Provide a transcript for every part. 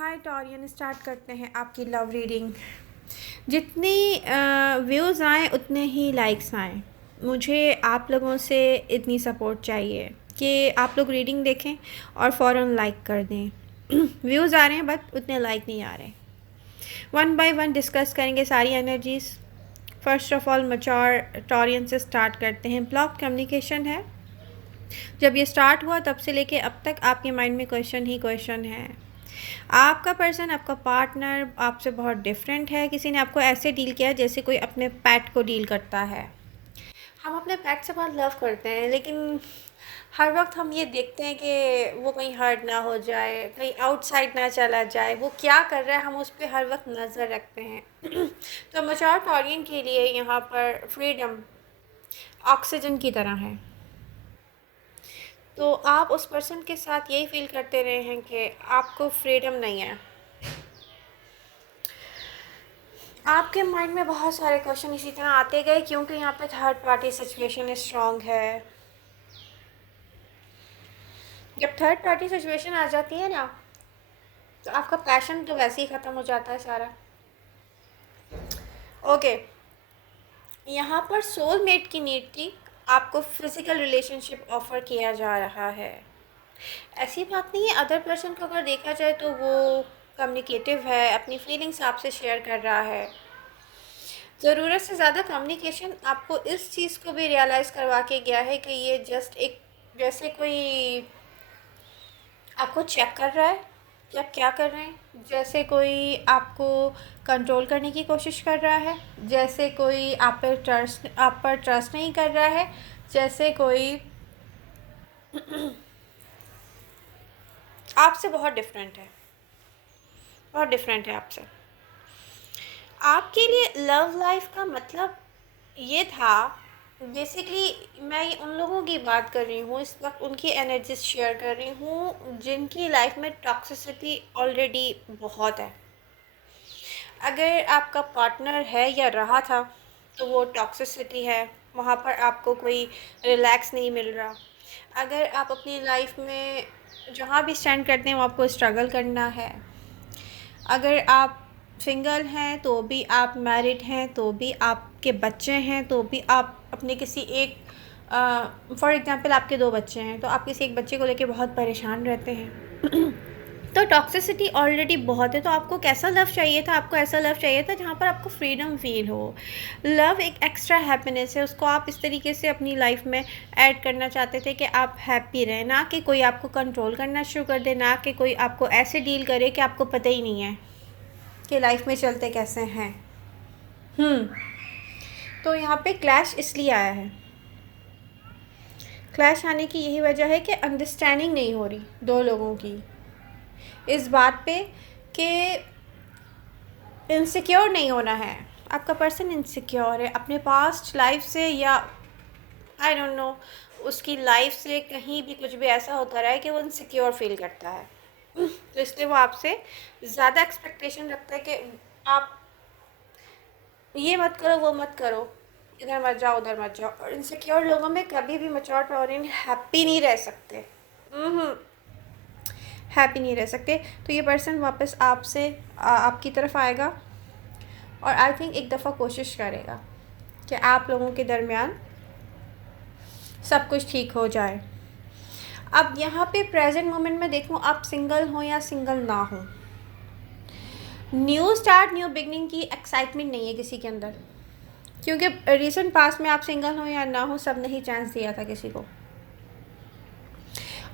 हाय Taurean, start करते हैं आपकी लव रीडिंग। जितनी व्यूज़ आएँ उतने ही लाइक्स आएँ। मुझे आप लोगों से इतनी सपोर्ट चाहिए कि आप लोग रीडिंग देखें और फ़ौरन लाइक कर दें। व्यूज़ आ रहे हैं बट उतने लाइक नहीं आ रहे। वन बाय वन डिस्कस करेंगे सारी energies. First of all mature Taurean से स्टार्ट करते हैं। ब्लॉक कम्युनिकेशन है। जब ये स्टार्ट हुआ तब से लेके अब तक आपके माइंड में क्वेश्चन ही क्वेश्चन है। आपका पर्सन, आपका पार्टनर आपसे बहुत डिफरेंट है। किसी ने आपको ऐसे डील किया जैसे कोई अपने पेट को डील करता है। हम अपने पेट से बहुत लव करते हैं, लेकिन हर वक्त हम ये देखते हैं कि वो कहीं हर्ट ना हो जाए, कहीं आउटसाइड ना चला जाए, वो क्या कर रहा है हम उस पर हर वक्त नज़र रखते हैं। तो मैच्योर टॉरियन के लिए यहाँ पर फ्रीडम ऑक्सीजन की तरह है। तो आप उस पर्सन के साथ यही फील करते रहे हैं कि आपको फ्रीडम नहीं है। आपके माइंड में बहुत सारे क्वेश्चन इसी तरह आते गए क्योंकि यहाँ पे थर्ड पार्टी सिचुएशन स्ट्रांग है। जब थर्ड पार्टी सिचुएशन आ जाती है ना, तो आपका पैशन तो वैसे ही ख़त्म हो जाता है सारा। ओके, यहाँ पर सोलमेट की नीड थी, आपको फिजिकल रिलेशनशिप ऑफर किया जा रहा है। ऐसी बात नहीं है, अदर पर्सन को अगर देखा जाए तो वो कम्युनिकेटिव है, अपनी फीलिंग्स आपसे शेयर कर रहा है। ज़रूरत से ज़्यादा कम्युनिकेशन आपको इस चीज़ को भी रियलाइज़ करवा के गया है कि ये जस्ट एक, जैसे कोई आपको चेक कर रहा है कि आप क्या कर रहे हैं, जैसे कोई आपको कंट्रोल करने की कोशिश कर रहा है, जैसे कोई आप पर ट्रस्ट नहीं कर रहा है, जैसे कोई आपसे बहुत डिफरेंट है, बहुत डिफरेंट है आपसे। आपके लिए लव लाइफ का मतलब ये था, बेसिकली मैं उन लोगों की बात कर रही हूँ, इस वक्त उनकी एनर्जीज शेयर कर रही हूँ जिनकी लाइफ में टॉक्सिसिटी ऑलरेडी बहुत है। अगर आपका पार्टनर है या रहा था तो वो टॉक्सिसिटी है, वहाँ पर आपको कोई रिलैक्स नहीं मिल रहा। अगर आप अपनी लाइफ में जहाँ भी स्टैंड करते हैं वो आपको स्ट्रगल करना है। अगर आप सिंगल हैं तो भी, आप मैरिड हैं तो भी, आपके बच्चे हैं तो भी, आप अपने किसी एक फॉर एग्ज़ाम्पल आपके 2 बच्चे हैं तो आप किसी एक बच्चे को लेके बहुत परेशान रहते हैं। तो टॉक्सिसिटी ऑलरेडी बहुत है। तो आपको कैसा लव चाहिए था? आपको ऐसा लव चाहिए था जहाँ पर आपको फ्रीडम फ़ील हो। लव एक एक्स्ट्रा हैप्पीनेस है, उसको आप इस तरीके से अपनी लाइफ में ऐड करना चाहते थे कि आप हैप्पी रहें, ना कि कोई आपको कंट्रोल करना शुरू कर दे, ना कि कोई आपको ऐसे डील करे कि आपको पता ही नहीं है कि लाइफ में चलते कैसे हैं। तो यहाँ पे क्लैश इसलिए आया है। क्लैश आने की यही वजह है कि अंडरस्टैंडिंग नहीं हो रही दो लोगों की इस बात पे कि इनसिक्योर नहीं होना है। आपका पर्सन इनसिक्योर है अपने पास्ट लाइफ से, या आई डोंट नो, उसकी लाइफ से कहीं भी कुछ भी ऐसा होता रहा है कि वो इनसिक्योर फील करता है। तो इसलिए वो आपसे ज़्यादा एक्सपेक्टेशन रखता है कि आप ये मत करो, वो मत करो, इधर मत जाओ, उधर मत जाओ। और इनसिक्योर लोगों में कभी भी मैच्योर टॉरियन हैप्पी नहीं रह सकते। हैप्पी नहीं रह सकते। तो ये पर्सन वापस आपसे आपकी तरफ आएगा और आई थिंक एक दफ़ा कोशिश करेगा कि आप लोगों के दरमियान सब कुछ ठीक हो जाए। अब यहाँ पे प्रेजेंट मोमेंट में देखूँ, आप सिंगल हो या सिंगल ना हो, न्यू स्टार्ट, न्यू बिगनिंग की एक्साइटमेंट नहीं है किसी के अंदर, क्योंकि रिसेंट पास्ट में आप सिंगल हो या ना हो, सब ने ही चांस दिया था किसी को,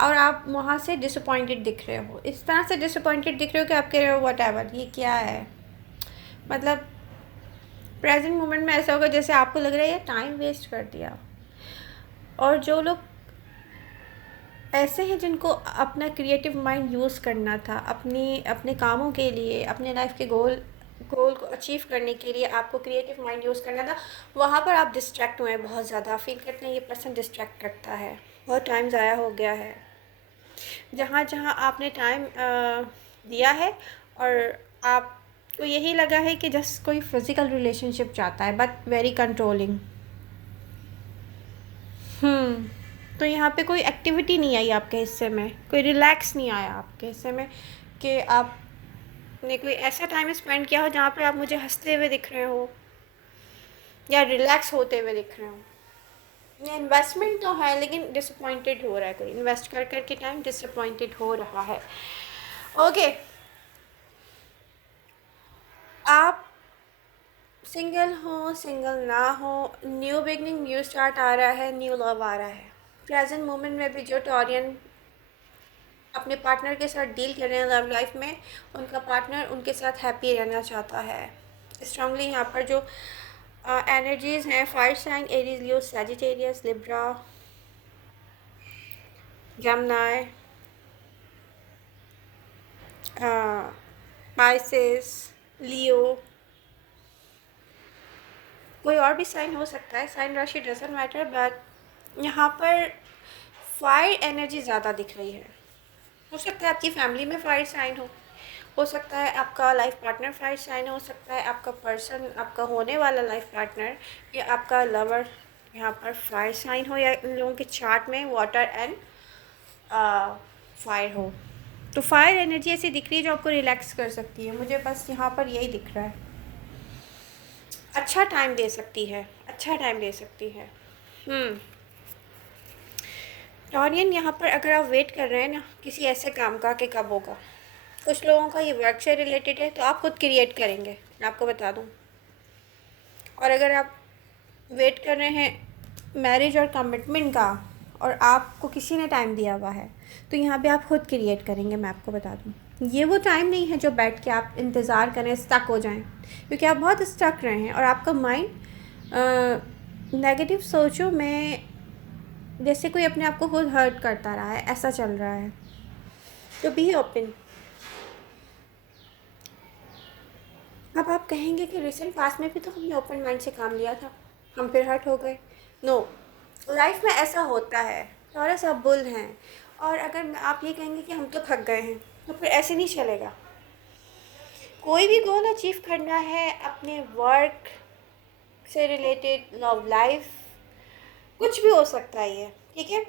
और आप वहाँ से डिसअपॉइंटेड दिख रहे हो। इस तरह से डिसअपॉइंटेड दिख रहे हो कि आप कह रहे हो वट एवर, ये क्या है। मतलब प्रेजेंट मोमेंट में ऐसा होगा जैसे आपको लग रहा है ये टाइम वेस्ट कर दिया। और जो लोग ऐसे हैं जिनको अपना क्रिएटिव माइंड यूज़ करना था अपने कामों के लिए, अपने लाइफ के गोल को अचीव करने के लिए आपको क्रिएटिव माइंड यूज़ करना था, वहाँ पर आप डिस्ट्रैक्ट हुए हैं। बहुत ज़्यादा फील करते हैं ये पर्सन डिस्ट्रैक्ट करता है, बहुत टाइम ज़ाया हो गया है जहाँ जहाँ आपने टाइम दिया है। और आपको यही लगा है कि जस्ट कोई फिज़िकल रिलेशनशिप चाहता है बट वेरी कंट्रोलिंग। तो यहाँ पे कोई एक्टिविटी नहीं आई आपके हिस्से में, कोई रिलैक्स नहीं आया आपके हिस्से में कि आप आपने कोई ऐसा टाइम स्पेंड किया हो जहाँ पे आप मुझे हंसते हुए दिख रहे हो या रिलैक्स होते हुए दिख रहे हो। ये इन्वेस्टमेंट तो है लेकिन डिसअपॉइंटेड हो रहा है, कोई इन्वेस्ट कर कर के टाइम डिसअपॉइंटेड हो रहा है। ओके, आप सिंगल हो सिंगल ना हो, न्यू बिगनिंग न्यू स्टार्ट आ रहा है, न्यू लव आ रहा है। प्रेजेंट मोमेंट में भी जो टॉरियन अपने पार्टनर के साथ डील कर रहे हैं लव लाइफ में, उनका पार्टनर उनके साथ हैप्पी रहना चाहता है। स्ट्रांगली यहाँ पर जो एनर्जीज हैं, fire sign Aries Leo Sagittarius Libra Gemini Pisces Leo, कोई और भी साइन हो सकता है, साइन राशि डजंट मैटर, बट यहाँ पर फायर एनर्जी ज़्यादा दिख रही है। हो सकता है आपकी फैमिली में फायर साइन हो सकता है आपका लाइफ पार्टनर फायर साइन हो सकता है आपका पर्सन, आपका होने वाला लाइफ पार्टनर या आपका लवर यहाँ पर फायर साइन हो, या इन लोगों के चार्ट में वाटर एंड फायर हो। तो फायर एनर्जी ऐसी दिख रही है जो आपको रिलैक्स कर सकती है। मुझे बस यहाँ पर यही दिख रहा है, अच्छा टाइम दे सकती है, अच्छा टाइम दे सकती है। टॉरियन यहाँ पर अगर आप वेट कर रहे हैं ना किसी ऐसे काम का कि कब होगा, कुछ लोगों का ये वर्क से रिलेटेड है तो आप खुद क्रिएट करेंगे, मैं आपको बता दूँ। और अगर आप वेट कर रहे हैं मैरिज और कमिटमेंट का और आपको किसी ने टाइम दिया हुआ है, तो यहाँ पे आप खुद क्रिएट करेंगे, मैं आपको बता दूँ। ये वो टाइम नहीं है जो बैठ के आप इंतज़ार करें स्टक हो जाएं, क्योंकि आप बहुत स्टक रहे हैं और आपका माइंड नेगेटिव सोचों में जैसे कोई अपने आप को खुद हर्ट करता रहा है, ऐसा चल रहा है। तो बी ओपन। अब आप कहेंगे कि रिसेंट पास्ट में भी तो हमने ओपन माइंड से काम लिया था, हम फिर हर्ट हो गए। नो, लाइफ में ऐसा होता है, थोड़ा सा बुल हैं। और अगर आप ये कहेंगे कि हम तो थक गए हैं, तो फिर ऐसे नहीं चलेगा। कोई भी गोल अचीव करना है अपने वर्क से रिलेटेड, लव लाइफ, कुछ भी हो सकता है ये, ठीक है।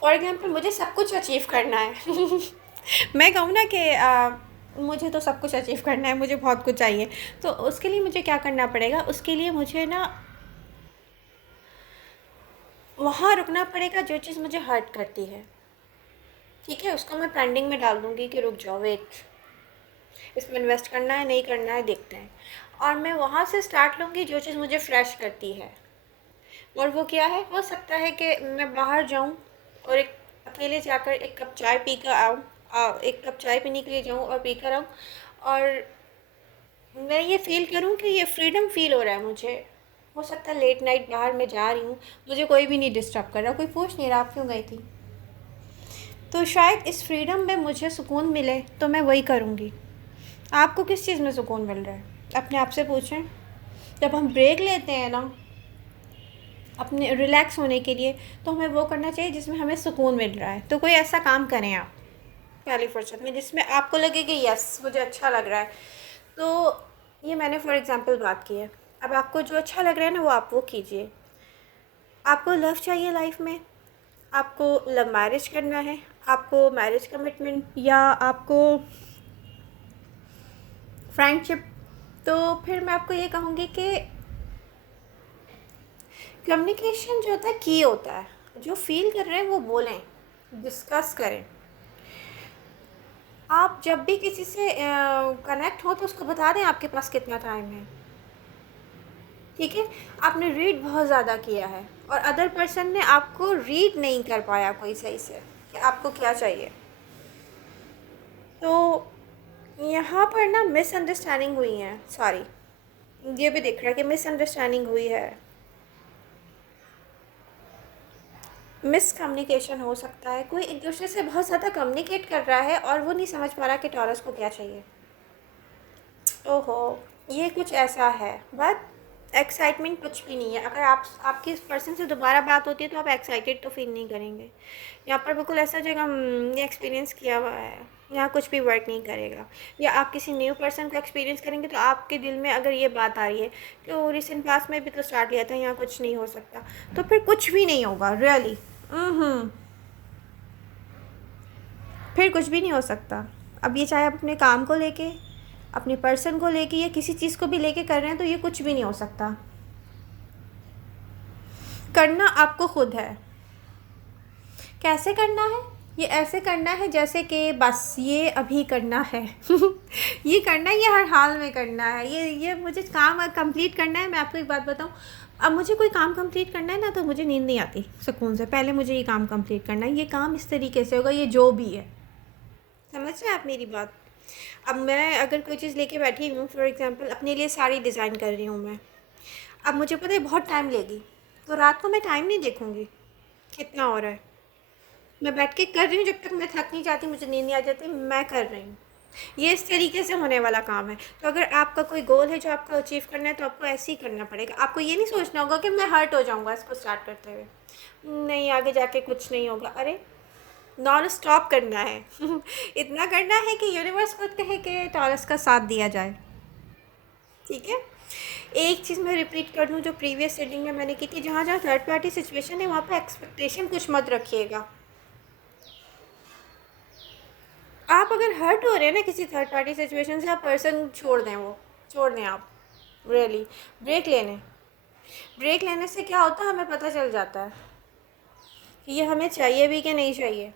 फॉर एग्जाम्पल मुझे सब कुछ अचीव करना है मैं कहूँ ना कि मुझे तो सब कुछ अचीव करना है, मुझे बहुत कुछ चाहिए, तो उसके लिए मुझे क्या करना पड़ेगा, उसके लिए मुझे ना वहाँ रुकना पड़ेगा जो चीज़ मुझे हर्ट करती है, ठीक है। उसको मैं पेंडिंग में डाल दूँगी कि रुक जाओ, वेट, इसमें इन्वेस्ट करना है नहीं करना है देखते हैं। और मैं वहाँ से स्टार्ट लूँगी जो चीज़ मुझे फ्रेश करती है। और वो क्या है, हो सकता है कि मैं बाहर जाऊँ और एक अकेले जाकर एक कप चाय पी कर आऊँ, एक कप चाय पीने के लिए जाऊँ और पी कर आऊँ, और मैं ये फ़ील करूँ कि ये फ्रीडम फ़ील हो रहा है मुझे। हो सकता है लेट नाइट बाहर मैं जा रही हूँ, मुझे कोई भी नहीं डिस्टर्ब कर रहा, कोई पूछ नहीं रहा आप क्यों गई थी, तो शायद इस फ्रीडम में मुझे सुकून मिले तो मैं वही करूँगी। आपको किस चीज़ में सुकून मिल रहा है, अपने आप से पूछें। जब हम ब्रेक लेते हैं ना अपने रिलैक्स होने के लिए, तो हमें वो करना चाहिए जिसमें हमें सुकून मिल रहा है। तो कोई ऐसा काम करें आप पहली फुर्सत में जिसमें आपको लगे कि यस मुझे अच्छा लग रहा है। तो ये मैंने फॉर एग्ज़ाम्पल बात की है। अब आपको जो अच्छा लग रहा है ना वो आप वो कीजिए। आपको लव चाहिए लाइफ में, आपको लव मैरिज करना है, आपको मैरिज कमिटमेंट, या आपको फ्रेंडशिप, तो फिर मैं आपको ये कहूँगी कि कम्युनिकेशन जो होता है की होता है, जो फील कर रहे हैं वो बोलें, डिस्कस करें। आप जब भी किसी से कनेक्ट हो तो उसको बता दें आपके पास कितना टाइम है, ठीक है। आपने रीड बहुत ज़्यादा किया है और अदर पर्सन ने आपको रीड नहीं कर पाया कोई सही से कि आपको क्या चाहिए, तो यहाँ पर ना मिसअंडरस्टैंडिंग हुई है, सॉरी, ये भी दिख रहा है कि मिसअंडरस्टैंडिंग हुई है, मिसकम्युनिकेशन हो सकता है। कोई एक दूसरे से बहुत ज़्यादा कम्युनिकेट कर रहा है और वो नहीं समझ पा रहा कि टॉरस को क्या चाहिए। ओहो, ये कुछ ऐसा है, बट एक्साइटमेंट कुछ भी नहीं है। अगर आपकी इस पर्सन से दोबारा बात होती है तो आप एक्साइटेड तो फील नहीं करेंगे। यहाँ पर बिल्कुल ऐसा जगह ये एक्सपीरियंस किया हुआ है, यहाँ कुछ भी वर्क नहीं करेगा। या आप किसी न्यू पर्सन को एक्सपीरियंस करेंगे तो आपके दिल में अगर ये बात आ रही है कि रिसेंट पास्ट में भी तो स्टार्ट लिया था, यहाँ कुछ नहीं हो सकता, तो फिर कुछ भी नहीं होगा रियली। फिर कुछ भी नहीं हो सकता। अब ये चाहे आप अपने काम को लेके, अपने पर्सन को लेके या किसी चीज़ को भी लेके कर रहे हैं, तो ये कुछ भी नहीं हो सकता। करना आपको खुद है। कैसे करना है? ये ऐसे करना है जैसे कि बस ये अभी करना है। ये करना है, ये हर हाल में करना है। ये मुझे काम कंप्लीट करना है। मैं आपको एक बात बताऊँ, अब मुझे कोई काम कंप्लीट करना है ना, तो मुझे नींद नहीं आती सुकून से। पहले मुझे ये काम कंप्लीट करना है, ये काम इस तरीके से होगा, ये जो भी है। समझ रहे हैं आप मेरी बात? अब मैं अगर कोई चीज़ लेके बैठी हूँ, फॉर एग्ज़ाम्पल अपने लिए साड़ी डिज़ाइन कर रही हूँ मैं, अब मुझे पता है बहुत टाइम लेगी, तो रात को मैं टाइम नहीं देखूँगी कितना हो रहा है। मैं बैठ के कर रही हूँ, जब तक मैं थक नहीं जाती, मुझे नींद नहीं आ जाती, मैं कर रही हूँ। ये इस तरीके से होने वाला काम है। तो अगर आपका कोई गोल है जो आपको अचीव करना है, तो आपको ऐसे ही करना पड़ेगा। आपको ये नहीं सोचना होगा कि मैं हर्ट हो जाऊँगा इसको स्टार्ट करते हुए, नहीं आगे जाके कुछ नहीं होगा। अरे नॉन स्टॉप करना है। इतना करना है कि यूनिवर्स खुद कहे कि टॉरस का साथ दिया जाए। ठीक है। एक चीज़ मैं रिपीट कर दूँ जो प्रीवियस सेटिंग में मैंने की थी, जहाँ जहाँ थर्ड पार्टी सिचुएशन है वहाँ पे एक्सपेक्टेशन कुछ मत रखिएगा। आप अगर हर्ट हो रहे हैं ना किसी थर्ड पार्टी सिचुएशन से, आप पर्सन छोड़ दें, वो छोड़ दें आप। रियली ब्रेक लेने से क्या होता है, हमें पता चल जाता है कि ये हमें चाहिए भी कि नहीं चाहिए।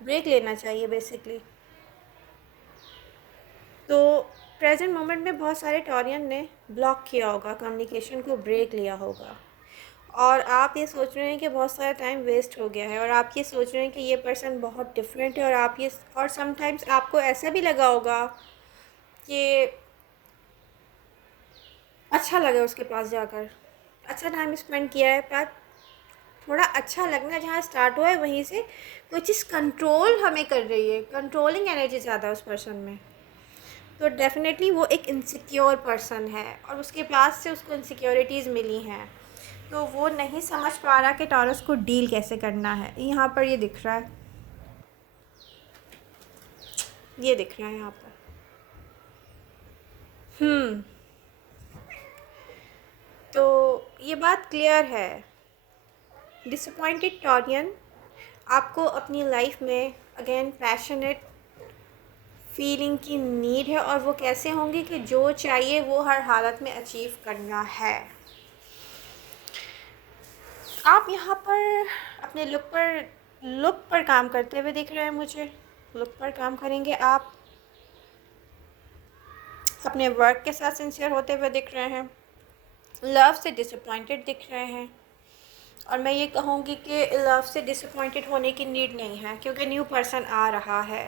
ब्रेक लेना चाहिए बेसिकली। तो प्रेजेंट मोमेंट में बहुत सारे टॉरियन ने ब्लॉक किया होगा, कम्युनिकेशन को ब्रेक लिया होगा, और आप ये सोच रहे हैं कि बहुत सारा टाइम वेस्ट हो गया है, और आप ये सोच रहे हैं कि ये पर्सन बहुत डिफरेंट है, और आप ये, और समटाइम्स आपको ऐसा भी लगा होगा कि अच्छा लगा उसके पास जाकर, अच्छा टाइम स्पेंड किया है, पर थोड़ा अच्छा लगना जहाँ स्टार्ट हुआ है वहीं से कोई चीज़ कंट्रोल हमें कर रही है, कंट्रोलिंग एनर्जी ज़्यादा है उस पर्सन में। तो डेफिनेटली वो एक इनसिक्योर पर्सन है, और उसके पास से उसको इनसिक्योरिटीज़ मिली हैं, तो वो नहीं समझ पा रहा कि टॉरस को डील कैसे करना है। यहाँ पर ये दिख रहा है, ये दिख रहा है यहाँ पर। तो ये बात क्लियर है, डिसअपॉइंटेड टॉरियन आपको अपनी लाइफ में अगेन पैशनेट फीलिंग की नीड है, और वो कैसे होंगी कि जो चाहिए वो हर हालत में अचीव करना है। आप यहाँ पर अपने लुक पर काम करते हुए दिख रहे हैं मुझे। लुक पर काम करेंगे आप, अपने वर्क के साथ सिंसियर होते हुए दिख रहे हैं, लव से डिसअपॉइंटेड दिख रहे हैं, और मैं ये कहूँगी कि लव से डिसअपॉइंटेड होने की नीड नहीं है, क्योंकि न्यू पर्सन आ रहा है।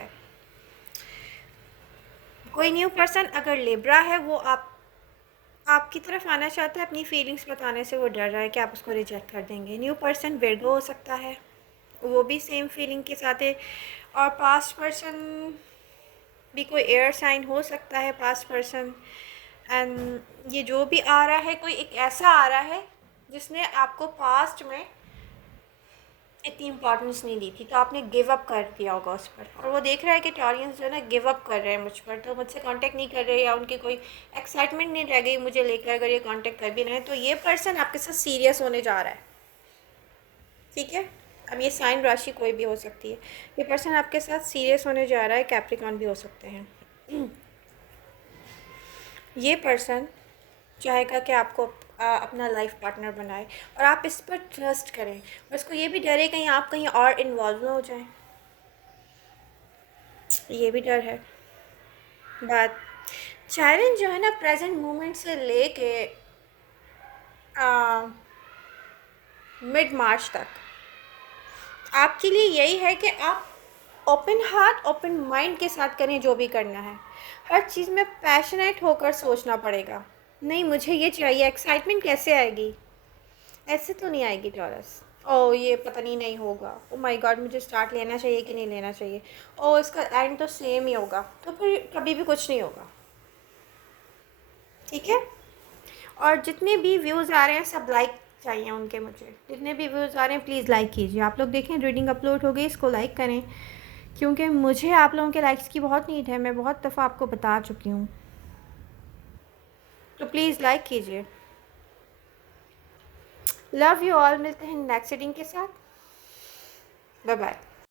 कोई न्यू पर्सन अगर लिब्रा है, वो आपकी तरफ आना चाहता है, अपनी फीलिंग्स बताने से वो डर रहा है कि आप उसको रिजेक्ट कर देंगे। न्यू पर्सन विर्गो हो सकता है, वो भी सेम फीलिंग के साथ है, और पास्ट पर्सन भी कोई एयर साइन हो सकता है, पास्ट पर्सन। एंड ये जो भी आ रहा है, कोई एक ऐसा आ रहा है जिसने आपको पास्ट में इतनी इंपॉर्टेंस नहीं दी थी, तो आपने गिव अप कर दिया होगा उस पर, और वो देख रहा है कि टॉरियंस जो है ना गिव अप कर रहे हैं मुझ पर, तो मुझसे कांटेक्ट नहीं कर रहे, या उनकी कोई एक्साइटमेंट नहीं रह गई मुझे लेकर, अगर ये कांटेक्ट कर भी रहे हैं, तो ये पर्सन आपके साथ सीरियस होने जा रहा है। ठीक है। अब ये साइन राशि कोई भी हो सकती है, ये पर्सन आपके साथ सीरियस होने जा रहा है, कैप्रिकॉन भी हो सकते हैं। ये पर्सन चाहेगा कि आपको अपना लाइफ पार्टनर बनाए, और आप इस पर ट्रस्ट करें, और इसको ये भी डर है कहीं आप कहीं और इन्वॉल्व ना हो जाएं, ये भी डर है। बात चैलेंज जो है ना, प्रेजेंट मोमेंट से लेके मिड मार्च तक आपके लिए यही है कि आप ओपन हार्ट ओपन माइंड के साथ करें जो भी करना है। हर चीज़ में पैशनेट होकर सोचना पड़ेगा, नहीं मुझे ये चाहिए। एक्साइटमेंट कैसे आएगी? ऐसे तो नहीं आएगी टॉरस। ओ ये पता नहीं होगा, ओ माय गॉड मुझे स्टार्ट लेना चाहिए कि नहीं लेना चाहिए, ओ इसका एंड तो सेम ही होगा, तो फिर कभी भी कुछ नहीं होगा। ठीक है। और जितने भी व्यूज़ आ रहे हैं सब लाइक चाहिए उनके, मुझे जितने भी व्यूज़ आ रहे हैं प्लीज़ लाइक कीजिए। आप लोग देखें रीडिंग अपलोड हो गई, इसको लाइक करें, क्योंकि मुझे आप लोगों के लाइक्स की बहुत नीड है, मैं बहुत दफ़ा आपको बता चुकी हूँ, तो प्लीज़ लाइक कीजिए। लव यू ऑल, मिलते हैं नेक्स्ट रीडिंग के साथ, बाय बाय।